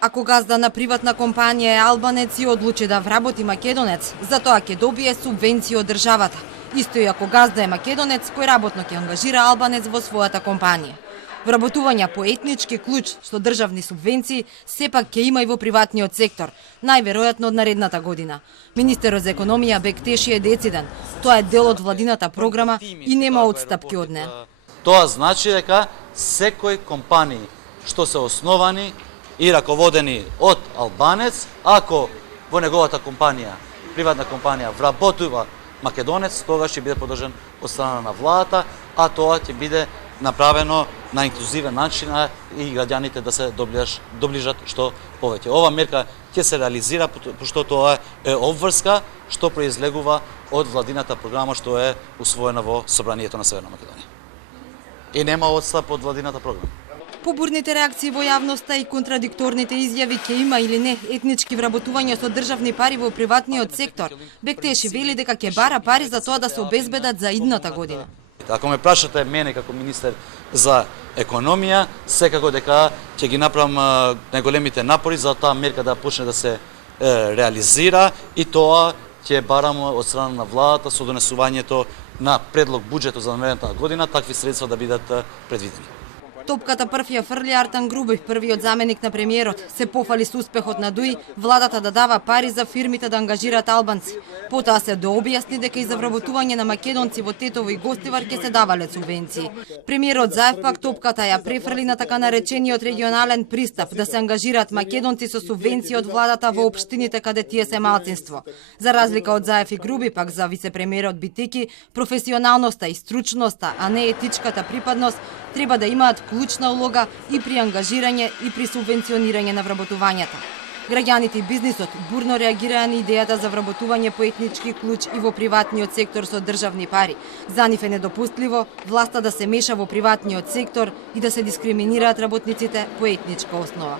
Ако газда на приватна компанија е албанец и одлучи да вработи македонец, за тоа ќе добие субвенција од државата. Исто и ако газда е македонец кој работно ќе ангажира албанец во својата компанија. Вработувања по етнички клуч со државни субвенции сепак ќе има и во приватниот сектор, најверојатно од наредната година. Министерот за економија Бектеши е дециден. Тоа е дел од владината програма и нема отстапки од неа. Тоа значи дека секој компании што се основани и раководени од албанец, ако во неговата компанија, приватна компанија, вработува македонец, тогаш ќе биде подржан од страна на владата, а тоа ќе биде направено на инклузивен начин и граѓаните да се доближат што повеќе. Ова мерка ќе се реализира пошто тоа е обврска што произлегува од владината програма што е усвоена во Собранието на Северна Македонија. И нема отстап од владината програма. По бурните реакции во јавноста и контрадикторните изјави ќе има или не етнички вработувања со државни пари во приватниот сектор, Бектеши вели дека ќе бара пари за тоа да се обезбедат за идната година. Ако ме прашате мене како министер за економија, секако дека ќе ги направам најголемите напори за таа мерка да почне да се реализира и тоа ќе барам од страна на владата со донесувањето на предлог буџетот за наредната година такви средства да бидат предвидени. Топката прв ја фрли Артан Груби, првиот заменик на премиерот. Се пофали со успехот на ДУИ, владата да дава пари за фирмите да ангажираат албанци. Потоа се дообјасни дека и за вработување на македонци во Тетово и Гостивар ќе се давале субвенции. Премиерот заев пак топката ја префрли на така наречениот регионален пристап да се ангажираат македонци со субвенции од владата во општините каде тие се малцинство. За разлика од Заев и Груби, пак за вице-премиерот Битеки, професионалноста и стручноста, а не етичката припадност, треба да имаат клучна улога и при ангажирање и при субвенционирање на вработувањата. Граѓаните и бизнисот бурно реагираа на идејата за вработување по етнички клуч и во приватниот сектор со државни пари. За нив е недопустливо власта да се меша во приватниот сектор и да се дискриминираат работниците по етничка основа.